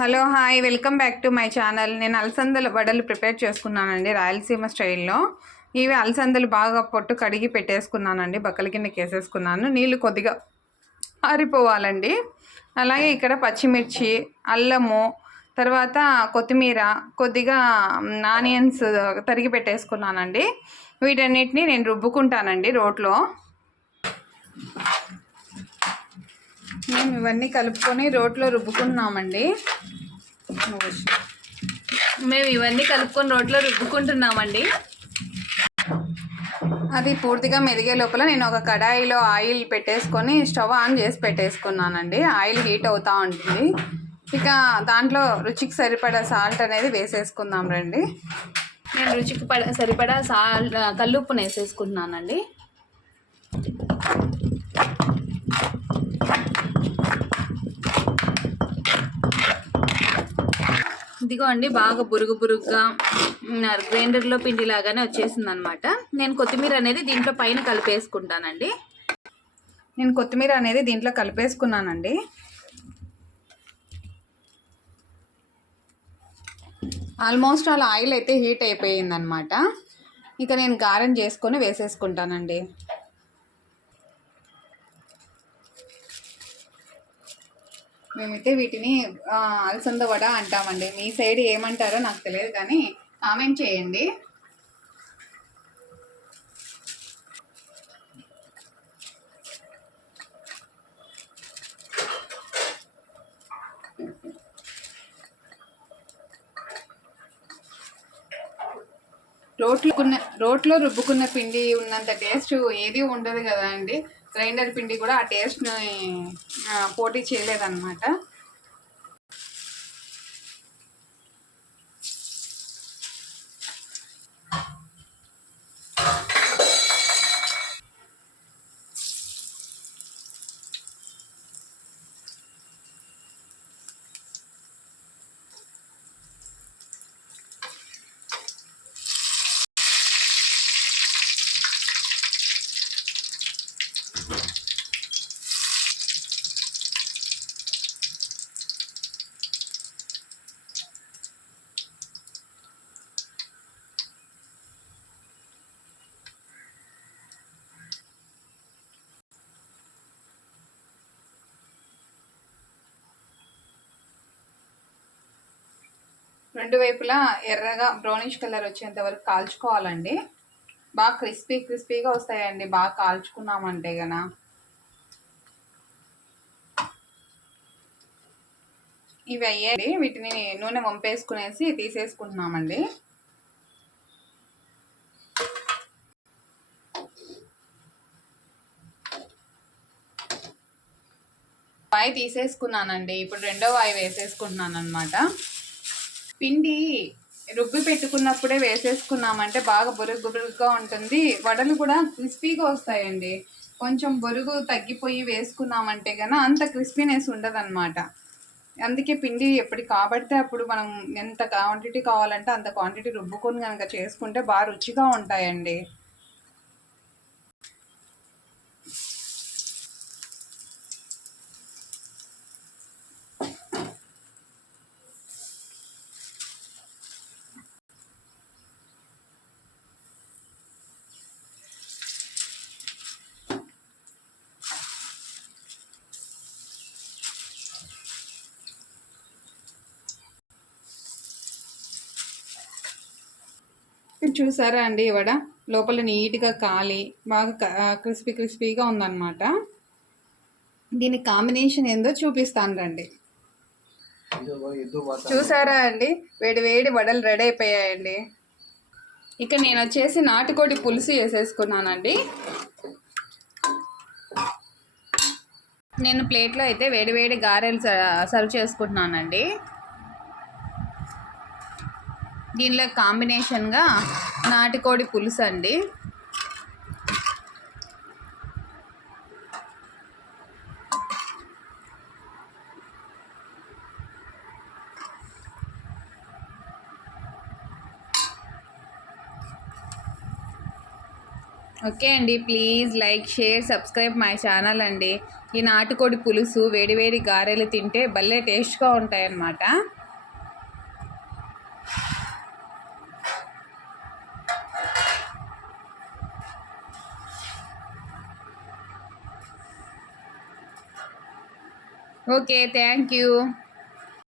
Hello hi welcome back to my channel. నేను అలసందల వడలు prepare చేసుకున్నానండి రాయలసీమ స్టైల్లో. ఇవి అలసందలు బాగా పొట్టు కడిగి పెట్టేసుకున్నానండి, బక్కల కిందకి వేసేసుకున్నాను. నీళ్ళు కొద్దిగా ఆరిపోవాలండి. అలాగే ఇక్కడ పచ్చిమిర్చి, అల్లము, తర్వాత కొత్తిమీర, కొద్దిగా ఆనియన్స్ తరిగి పెట్టేసుకున్నానండి. వీటన్నిటిని నేను రుబ్బుకుంటానండి రోట్లో. మేము ఇవన్నీ కలుపుకొని రోట్లో రుబ్బుకున్నామండి. రుబ్బుకుంటున్నామండి. అది పూర్తిగా మెదిగే లోపల నేను ఒక కడాయిలో ఆయిల్ పెట్టేసుకొని స్టవ్ ఆన్ చేసి పెట్టేసుకున్నానండి. ఆయిల్ హీట్ అవుతూ ఉంటుంది. ఇక దాంట్లో రుచికి సరిపడా సాల్ట్ అనేది వేసేసుకుందాం రండి. నేను రుచికి సరిపడా కల్లుప్పును వేసేసుకుంటున్నానండి. ఇదిగో అండి, బాగా బురుగుగా గ్రైండర్లో పిండి లాగానే వచ్చేసింది అనమాట. నేను కొత్తిమీర అనేది దీంట్లో పైన కలిపేసుకుంటానండి. కలిపేసుకున్నానండి. ఆల్మోస్ట్ అలా ఆయిల్ అయితే హీట్ అయిపోయిందనమాట. ఇక నేను గారెం చేసుకొని వేసేసుకుంటానండి. మేమైతే వీటిని అలసంద వడ అంటామండి. మీ సైడ్ ఏమంటారో నాకు తెలియదు, కానీ కామెంట్ చేయండి. రోట్లో రుబ్బుకున్న పిండి ఉన్నంత టేస్ట్ ఏది ఉండదు కదా అండి. గ్రైండర్ పిండి కూడా ఆ టేస్ట్ని పోటీ చేయలేదన్నమాట. రెండు వైపులా ఎర్రగా బ్రౌనిష్ కలర్ వచ్చేంత వరకు కాల్చుకోవాలండి. బాగా క్రిస్పీగా వస్తాయండి బాగా కాల్చుకున్నామంటే గన. ఇవి అయ్యాయి. వీటిని నూనె వంపేసుకునేసి తీసేసుకుంటున్నామండి. వాయి తీసేసుకున్నానండి. ఇప్పుడు రెండో వాయి వేసేసుకుంటున్నాను అనమాట. పిండి రుబ్బి పెట్టుకున్నప్పుడే వేసేసుకున్నామంటే బాగా బొరుగుగా ఉంటుంది. వడలు కూడా క్రిస్పీగా వస్తాయండి. కొంచెం బొరుగు తగ్గిపోయి వేసుకున్నామంటే కనుక అంత క్రిస్పీనెస్ ఉండదన్నమాట. అందుకే పిండి ఎప్పటి కాబడితే అప్పుడు మనం ఎంత క్వాంటిటీ కావాలంటే అంత క్వాంటిటీ రుబ్బుకొని కనుక చేసుకుంటే బాగా రుచిగా ఉంటాయండి. చూసారా అండి, వడ లోపల నీట్గా కాలి బాగా క్రిస్పీగా ఉందన్నమాట. దీని కాంబినేషన్ ఏందో చూపిస్తాను రండి. చూసారా అండి, వేడి వడలు రెడీ అయిపోయాయండి. ఇక నేను వచ్చేసి నాటుకోడి పులుసు వేసేసుకున్నానండి. నేను ప్లేట్లో అయితే వేడి గారెలు సర్వ్ చేసుకుంటున్నానండి. దీనిలో కాంబినేషన్గా నాటుకోడి పులుసు అండి. ఓకే అండి, please like, share, subscribe my channel అండి. ఈ నాటుకోడి పులుసు వేడివేడి గారెలు తింటే భలే టేస్ట్గా ఉంటాయన్నమాట. Okay, thank you.